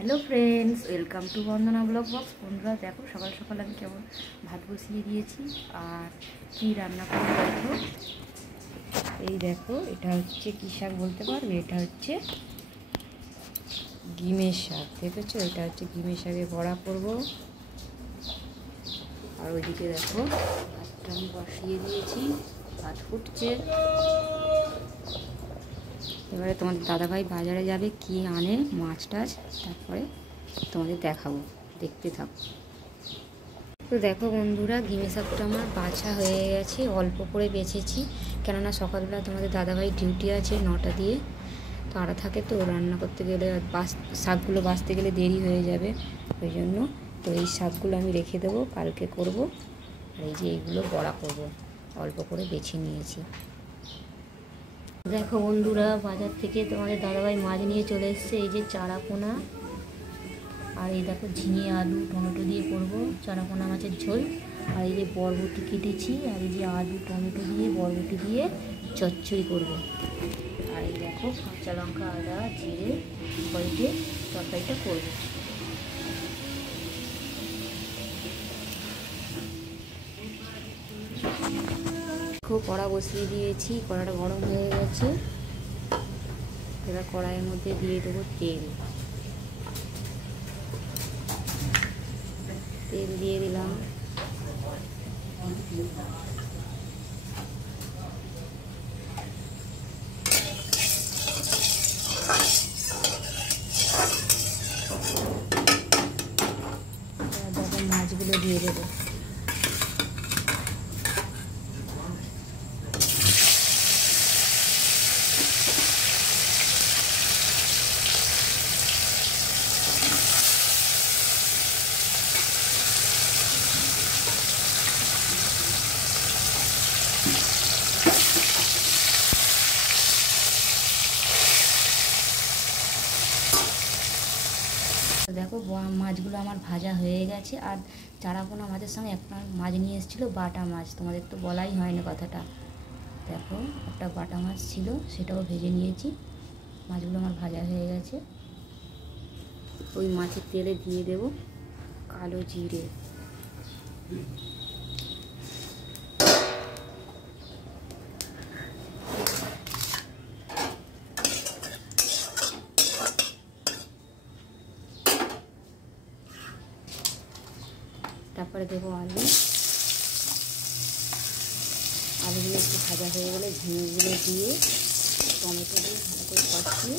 Hello friends welcome to Bandana blog बक्स। बंधुरा देखो सकाल सकाल আমি কেমন ভাত বসিয়ে দিয়েছি আর কি রান্না করব দেখো। এই দেখো এটা হচ্ছে কি শাক বলতে পারবে? এটা হচ্ছে গিমের শাক, দেখেছো? এটা হচ্ছে গিমের শাকে বড়া করব। আর ওইদিকে দেখো ভাতটা আমি বসিয়ে দিয়েছি, ভাত ফুটছে। এবারে তোমাদের দাদাভাই বাজারে যাবে, কি আনে মাছ টাছ, তারপরে তোমাদের দেখাবো, দেখতে থাকো। তো দেখো বন্ধুরা, গিমে শাকটা আমার বাছা হয়ে গেছে, অল্প করে বেছেছি, কেননা সকালবেলা তোমাদের দাদাভাই ডিউটি আছে 9টা দিয়ে, তাড়া থাকে তো রান্না করতে গেলে, শাকগুলো বাছতে গেলে দেরি হয়ে যাবে, ওই জন্য। তো এই শাকগুলো আমি রেখে দেবো, কালকে করব। আর এই যে এইগুলো বড়া করব, অল্প করে বেছে নিয়েছি। দেখো বন্ধুরা, বাজার থেকে তোমাদের দাদাভাই মাছ নিয়ে চলে এসছে, এই যে চারাপোনা। আর এই দেখো ঝিঙে আলু টমেটো দিয়ে করব চারাপোনা মাছের ঝোল। আর এই যে বরবটি কেটেছি, আর এই যে আলু টমেটো দিয়ে বরবটি দিয়ে চচ্চড়ি করব। আর এই দেখো কাঁচা লঙ্কা আদা জিরে কয়েটে তরকারিটা করব। খুব কড়া বসিয়ে দিয়েছি, কড়াটা গরম হয়ে গেছে। এবার কড়াইয়ের মধ্যে দিয়ে দেবো তেল। তেল দিয়ে দিলাম। তারপর মাছগুলো দিয়ে দেবো। দেখো মাছগুলো আমার ভাজা হয়ে গেছে। আর চারাপোনা মাছের সঙ্গে একটা মাছ নিয়ে এসেছিলো, বাটা মাছ, তোমাদের তো বলাই হয়নি কথাটা। দেখো একটা বাটা মাছ ছিল, সেটাও ভেজে নিয়েছি। মাছগুলো আমার ভাজা হয়ে গেছে। ওই মাছের তেলে দিয়ে দেব কালো জিরে, তারপরে দেবো আলু। আলুগুলো একটু ভাজা হয়ে গেলে ঝিঙেগুলো দিয়ে টমেটো দিয়ে ভালো করে কষিয়ে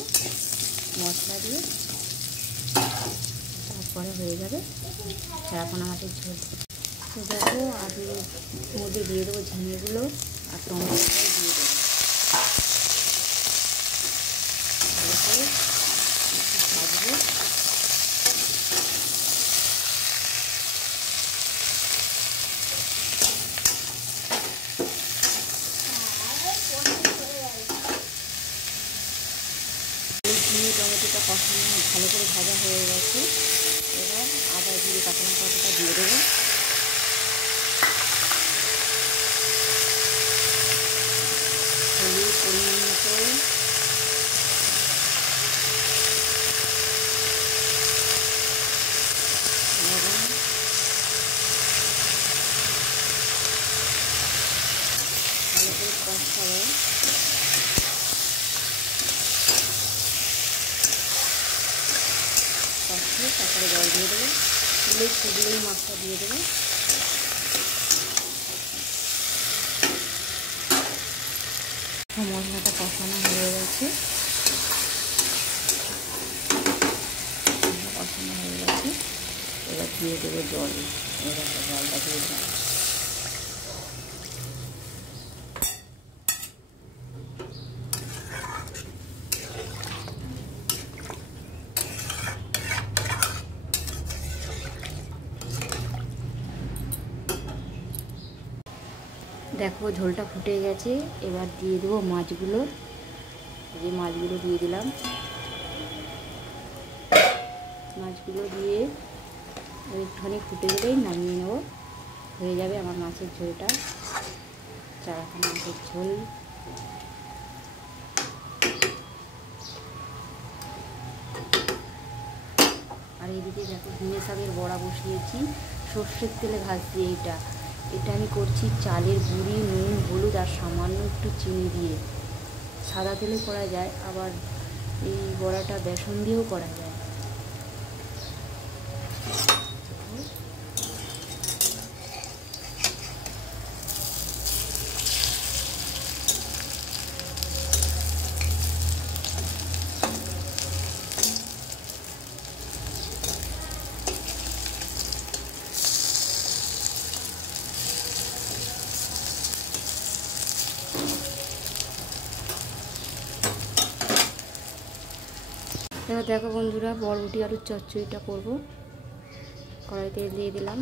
মশলা দিয়ে তারপরে হয়ে যাবে চারাপোনা মাছের ঝোল। তো দেখো আলুর মধ্যে দিয়ে দেবো ঝিঙেগুলো আর টমেটোটাও দিয়ে দেবো। তারপরে একটু ভাজবো। ঝিঙে টমেটোটা কষানো ভালো করে ভাজা হয়ে গেছে। এবার আদা জিরে কাঁচা লঙ্কাটা দিয়ে দেবো। হলুদ পরিমাণ মতো, লবণ, ভালো করে কষাবো। কষিয়ে তারপরে জল দিয়ে দেবো। তুলেই মাছটা দিয়ে দেবো। মশলাটা কষানো হয়ে গেছে, এবার দিয়ে দেবো জল। এবার জলটা দিয়ে দেবো। দেখো ঝোলটা ফুটে গেছে, এবার দিয়ে দেবো মাছগুলো। যে মাছগুলো দিয়ে দিলাম, মাছগুলো দিয়ে একটুখানি ফুটে গেলেই নামিয়ে নেবো, হয়ে যাবে আমার মাছের ঝোলটা, চারাপোনা মাছের ঝোল। আর এইদিকে দেখো ঝিঙে শাকের বড়া বসিয়েছি সর্ষের তেলে ভাজছি। এটা আমি করছি চালের গুঁড়ি, নুন, হলুদ আর সামান্য একটু চিনি দিয়ে। সাদা তেলে করা যায়, আবার এই বড়াটা বেসন দিয়েও করা যায়। এবার দেখো বন্ধুরা, বরবটি আলুর চচ্চড়িটা করব। কড়াই তেল দিয়ে দিলাম।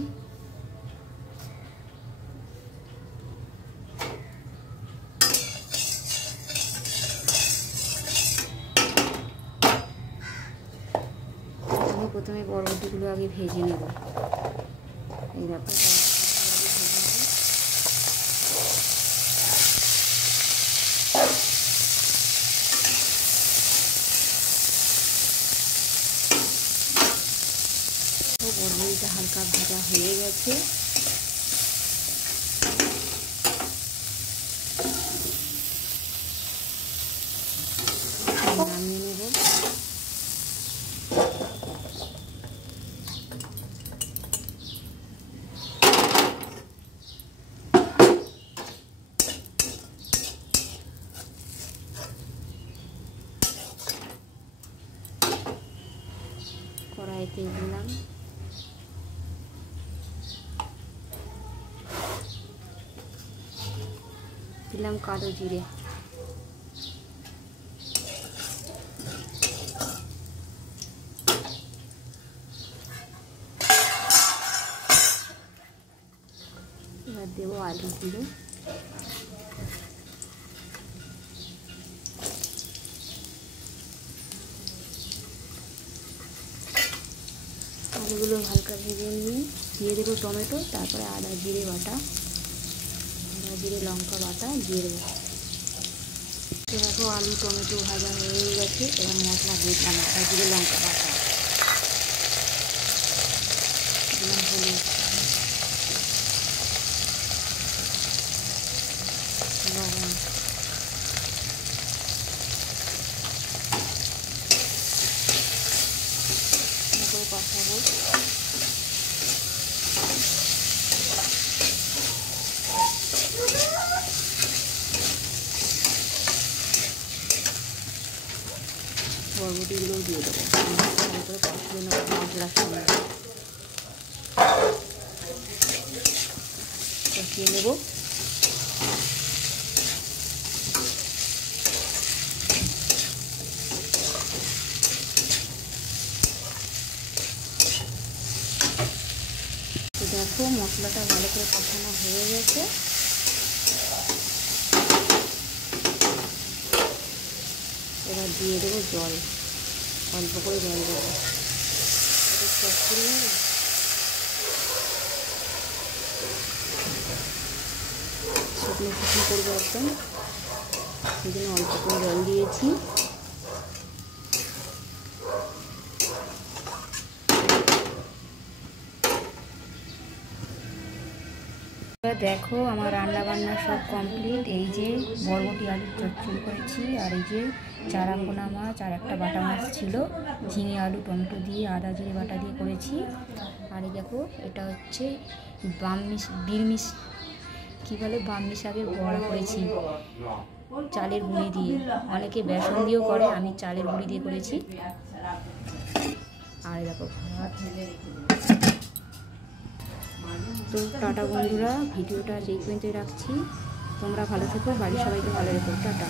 আমি প্রথমে বরবটিগুলো আগে ভেজে নেব। এই দেখো বরবটিটা হালকা ভাজা হয়ে গেছে। নামিয়ে নেব। কড়াইতে দিলাম কালো জিরে। এবার দেবো আলুগুলো। আলুগুলো হালকা ভেজে নিয়ে দিয়ে দেবো টমেটো, তারপরে আদা জিরে বাটা, আদা জিরে লঙ্কা বাটা দিয়ে দেবো। দেখো আলু টমেটো ভাজা হয়ে গেছে। এবার মশলা দিয়ে দিলাম আদা জিরে লঙ্কা বাটা, দিলাম হলুদ, লবণ, কষাবো। বরবটিগুলো দিয়ে দেবো, ভালো করে কষিয়ে নেবো মশলার সঙ্গে। কষিয়ে নেব। তো দেখো মশলাটা ভালো করে কষানো হয়ে গেছে। এবার দিয়ে দেবো জল, অল্প করে জল দেবো। শুকনো শুকনো করবো একদম, সেই জন্য অল্প করে জল দিয়েছি। দেখো আমার রান্না বান্না সব কমপ্লিট। এই যে বরবটি আলুর চচ্চড়ি করেছি, আর এই যে চারাপোনা মাছ আর একটা বাটা মাছ ছিল, ঝিঙে আলু টমেটো দিয়ে আদা জিরে বাটা দিয়ে করেছি। আর এই দেখো এটা হচ্ছে কী বলে বামনি শাকের বড়া করেছি চালের গুঁড়ি দিয়ে। অনেকে বেসন দিয়েও করে, আমি চালের গুঁড়ি দিয়ে করেছি। আর দেখো ভাত। তো টাটা বন্ধুরা, ভিডিওটা যেই পর্যন্তই রাখছি। তোমরা ভালো থেকো, বাড়ির সবাইকে ভালো রেখো। টাটা।